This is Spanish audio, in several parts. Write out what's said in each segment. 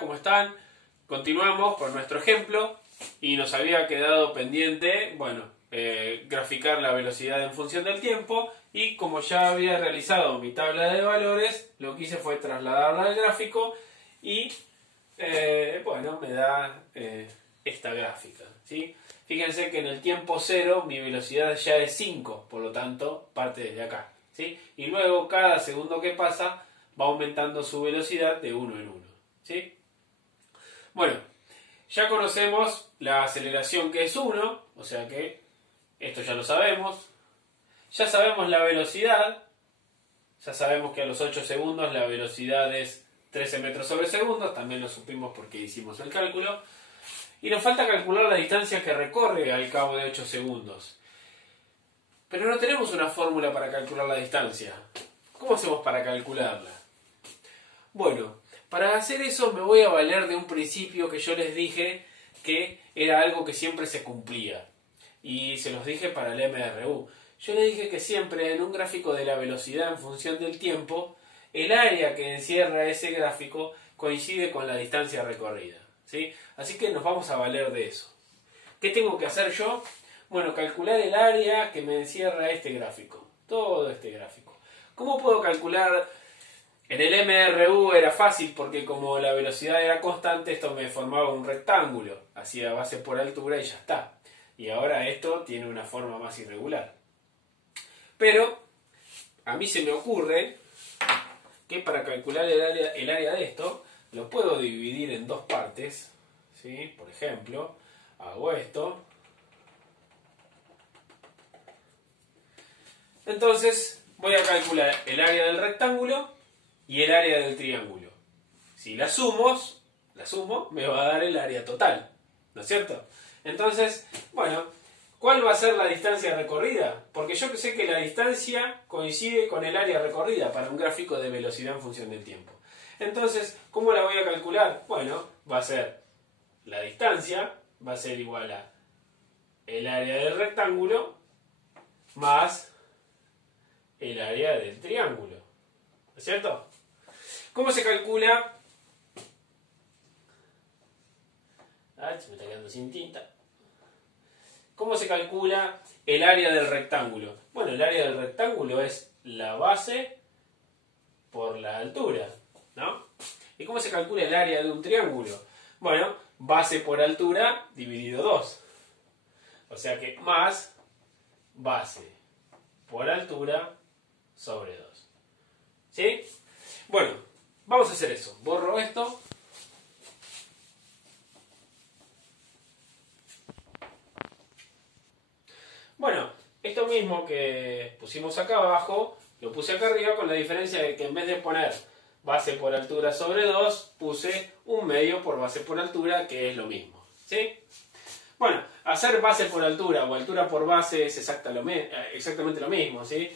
¿cómo están? Continuamos con nuestro ejemplo y nos había quedado pendiente, graficar la velocidad en función del tiempo, y como ya había realizado mi tabla de valores, lo que hice fue trasladarla al gráfico y me da esta gráfica, ¿sí? Fíjense que en el tiempo cero mi velocidad ya es 5, por lo tanto parte desde acá, ¿sí? Y luego cada segundo que pasa va aumentando su velocidad de 1 en 1, ¿sí? Bueno, ya conocemos la aceleración, que es 1, o sea que esto ya lo sabemos. Ya sabemos la velocidad, ya sabemos que a los 8 segundos la velocidad es 13 metros sobre segundo, también lo supimos porque hicimos el cálculo. Y nos falta calcular la distancia que recorre al cabo de 8 segundos. Pero no tenemos una fórmula para calcular la distancia. ¿Cómo hacemos para calcularla? Bueno, para hacer eso me voy a valer de un principio que yo les dije que era algo que siempre se cumplía. Y se los dije para el MRU. Yo les dije que siempre en un gráfico de la velocidad en función del tiempo, el área que encierra ese gráfico coincide con la distancia recorrida, ¿sí? Así que nos vamos a valer de eso. ¿Qué tengo que hacer yo? Bueno, calcular el área que me encierra este gráfico. Todo este gráfico. ¿Cómo puedo calcular? En el MRU era fácil porque como la velocidad era constante, esto me formaba un rectángulo. Hacía base por altura y ya está. Y ahora esto tiene una forma más irregular. Pero a mí se me ocurre que para calcular el área de esto, lo puedo dividir en dos partes, ¿sí? Por ejemplo, hago esto. Entonces voy a calcular el área del rectángulo y el área del triángulo. Si la sumo, me va a dar el área total, ¿no es cierto? Entonces, ¿cuál va a ser la distancia recorrida? Porque yo sé que la distancia coincide con el área recorrida para un gráfico de velocidad en función del tiempo. Entonces, ¿cómo la voy a calcular? Bueno, va a ser la distancia, va a ser igual a el área del rectángulo más el área del triángulo, ¿no es cierto? ¿Cómo se calcula? Se me está quedando sin tinta. ¿Cómo se calcula el área del rectángulo? Bueno, el área del rectángulo es la base por la altura, ¿no? ¿Y cómo se calcula el área de un triángulo? Bueno, base por altura dividido 2. O sea que más base por altura sobre 2. ¿Sí? Bueno, vamos a hacer eso. Borro esto. Bueno, esto mismo que pusimos acá abajo, lo puse acá arriba, con la diferencia de que en vez de poner base por altura sobre 2, puse un medio por base por altura, que es lo mismo, ¿sí? Bueno, hacer base por altura o altura por base es exactamente lo mismo, ¿sí?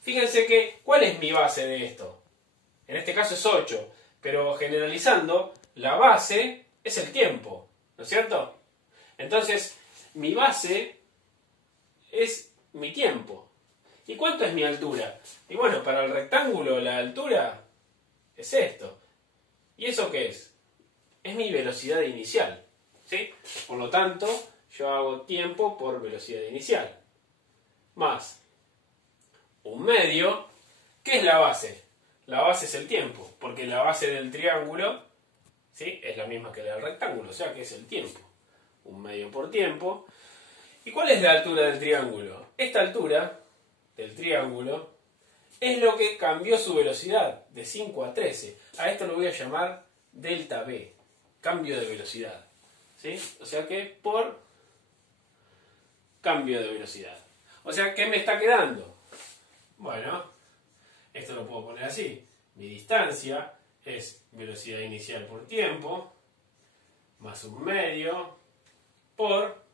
Fíjense que, ¿cuál es mi base de esto? En este caso es 8, pero generalizando, la base es el tiempo, ¿no es cierto? Entonces, mi base es mi tiempo. ¿Y cuánto es mi altura? Y bueno, para el rectángulo la altura es esto. ¿Y eso qué es? Es mi velocidad inicial, ¿sí? Por lo tanto, yo hago tiempo por velocidad inicial. Más un medio. ¿Qué es la base? La base es el tiempo, porque la base del triángulo, ¿sí?, es la misma que la del rectángulo, o sea que es el tiempo. Un medio por tiempo. ¿Y cuál es la altura del triángulo? Esta altura del triángulo es lo que cambió su velocidad de 5 a 13. A esto lo voy a llamar delta V, cambio de velocidad, ¿sí? O sea que por cambio de velocidad. O sea, ¿qué me está quedando? Bueno, esto lo puedo poner así. Mi distancia es velocidad inicial por tiempo, más un medio por...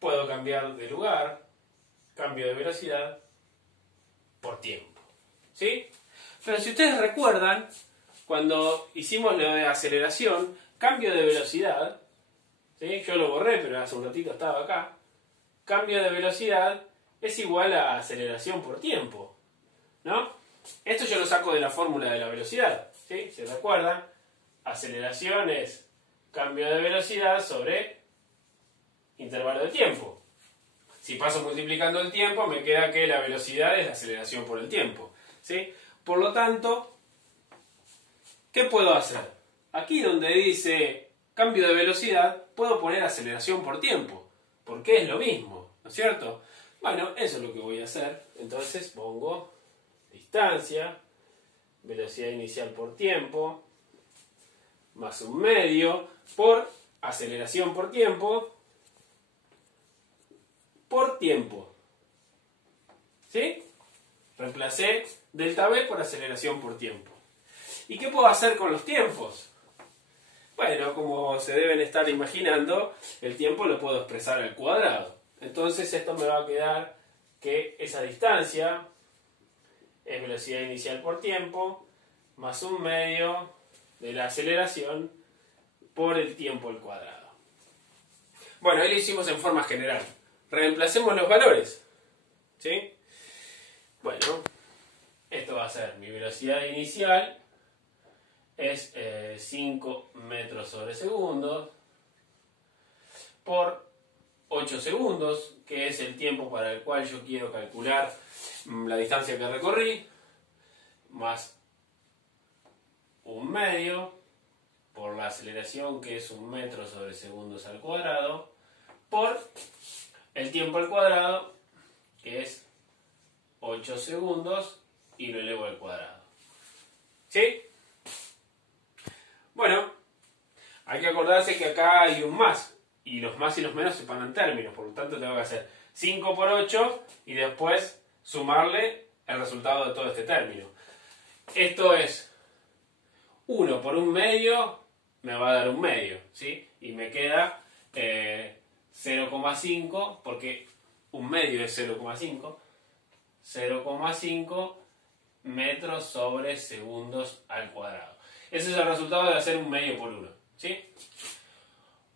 Puedo cambiar de lugar, cambio de velocidad, por tiempo, ¿sí? Pero si ustedes recuerdan, cuando hicimos lo de aceleración, cambio de velocidad, ¿sí?, yo lo borré, pero hace un ratito estaba acá, cambio de velocidad es igual a aceleración por tiempo, ¿no? Esto yo lo saco de la fórmula de la velocidad, ¿sí? ¿Se recuerdan? aceleración es cambio de velocidad sobre intervalo de tiempo. Si paso multiplicando el tiempo, me queda que la velocidad es la aceleración por el tiempo, ¿sí? Por lo tanto, ¿qué puedo hacer? Aquí donde dice cambio de velocidad, puedo poner aceleración por tiempo, porque es lo mismo, ¿no es cierto? Bueno, eso es lo que voy a hacer. Entonces pongo distancia, velocidad inicial por tiempo, más un medio, por aceleración por tiempo, por tiempo. ¿Sí? Reemplacé delta V por aceleración por tiempo. ¿Y qué puedo hacer con los tiempos? Bueno, como se deben estar imaginando, el tiempo lo puedo expresar al cuadrado. Entonces esto me va a quedar que esa distancia es velocidad inicial por tiempo más un medio de la aceleración por el tiempo al cuadrado. Bueno, ahí lo hicimos en forma general. Reemplacemos los valores. ¿Sí? Bueno, esto va a ser mi velocidad inicial es 5 metros sobre segundo por 8 segundos, que es el tiempo para el cual yo quiero calcular la distancia que recorrí, más un medio por la aceleración, que es 1 metro sobre segundos al cuadrado, por el tiempo al cuadrado, que es 8 segundos, y lo elevo al cuadrado. ¿Sí? Bueno, hay que acordarse que acá hay un más, y los más y los menos se pagan términos, por lo tanto tengo que hacer 5 por 8 y después sumarle el resultado de todo este término. Esto es 1 por 1 medio, me va a dar 1 medio, ¿sí? Y me queda 0,5, porque 1 medio es 0,5, 0,5 metros sobre segundos al cuadrado. Ese es el resultado de hacer 1 medio por 1, ¿sí?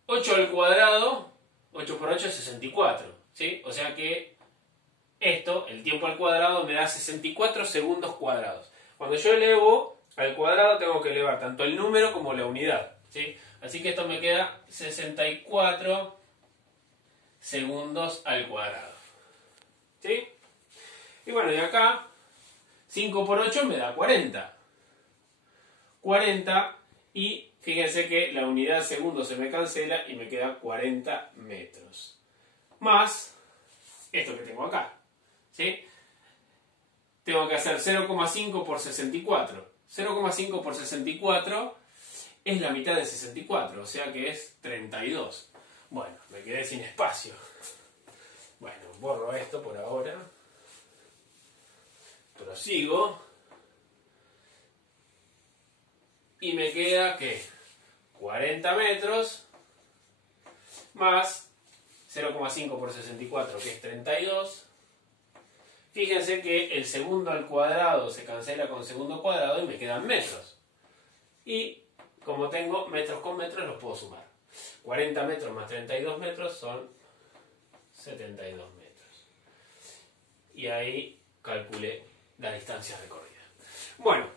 8 al cuadrado, 8 por 8 es 64, ¿sí? O sea que esto, el tiempo al cuadrado, me da 64 segundos cuadrados. Cuando yo elevo al cuadrado, tengo que elevar tanto el número como la unidad, ¿sí? Así que esto me queda 64 segundos al cuadrado, ¿sí? Y bueno, y acá 5 por 8 me da 40. 40, y fíjense que la unidad segundo se me cancela y me queda 40 metros. Más esto que tengo acá, ¿sí? Tengo que hacer 0,5 por 64. 0,5 por 64 es la mitad de 64, o sea que es 32. Bueno, me quedé sin espacio. Bueno, borro esto por ahora. Prosigo. Y me queda que 40 metros más 0,5 por 64, que es 32. Fíjense que el segundo al cuadrado se cancela con segundo cuadrado y me quedan metros. Y como tengo metros con metros, los puedo sumar. 40 metros más 32 metros son 72 metros. Y ahí calculé la distancia recorrida. Bueno,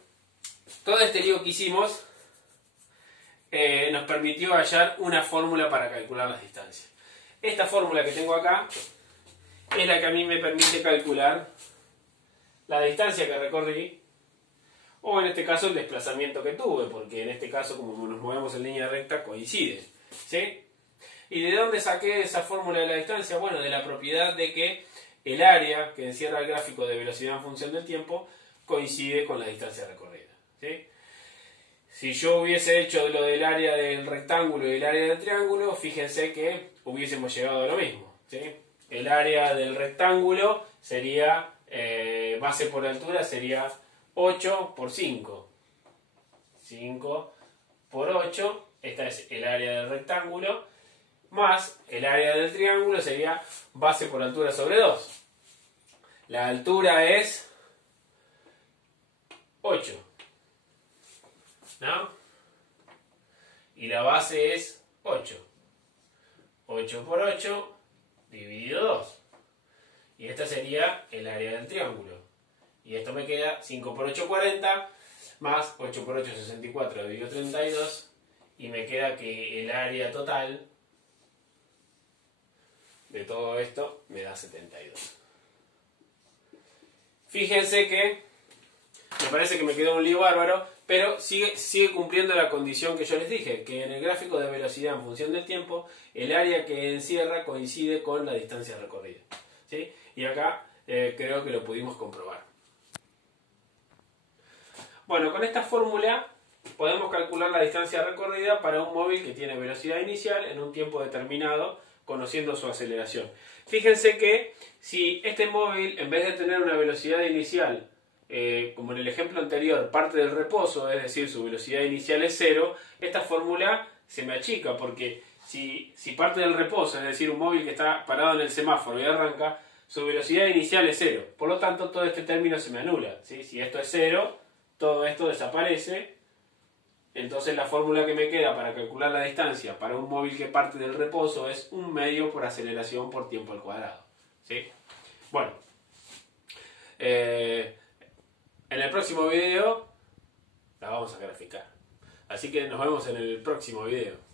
todo este lío que hicimos nos permitió hallar una fórmula para calcular las distancias. Esta fórmula que tengo acá es la que a mí me permite calcular la distancia que recorrí, o en este caso el desplazamiento que tuve, porque en este caso, como nos movemos en línea recta, coincide, ¿sí? ¿Y de dónde saqué esa fórmula de la distancia? Bueno, de la propiedad de que el área que encierra el gráfico de velocidad en función del tiempo coincide con la distancia recorrida, ¿sí? Si yo hubiese hecho lo del área del rectángulo y el área del triángulo, fíjense que hubiésemos llegado a lo mismo, ¿sí? El área del rectángulo sería, base por altura, sería 8 por 5. 5 por 8, esta es el área del rectángulo, más el área del triángulo sería base por altura sobre 2. La altura es 8, ¿no? Y la base es 8. 8 por 8 dividido 2. Y esta sería el área del triángulo. Y esto me queda 5 por 8, 40, más 8 por 8, 64, dividido 32, y me queda que el área total de todo esto me da 72. Fíjense que me parece que me quedó un lío bárbaro, pero sigue cumpliendo la condición que yo les dije, que en el gráfico de velocidad en función del tiempo, el área que encierra coincide con la distancia recorrida, ¿sí? Y acá creo que lo pudimos comprobar. Bueno, con esta fórmula podemos calcular la distancia recorrida para un móvil que tiene velocidad inicial en un tiempo determinado, conociendo su aceleración. Fíjense que si este móvil, en vez de tener una velocidad inicial, como en el ejemplo anterior, parte del reposo, es decir, su velocidad inicial es 0, esta fórmula se me achica, porque si parte del reposo, es decir, un móvil que está parado en el semáforo y arranca, su velocidad inicial es 0. Por lo tanto, todo este término se me anula, ¿sí? Si esto es 0, todo esto desaparece. Entonces la fórmula que me queda para calcular la distancia para un móvil que parte del reposo es 1 medio por aceleración por tiempo al cuadrado, ¿sí? Bueno, en el próximo video la vamos a graficar. Así que nos vemos en el próximo video.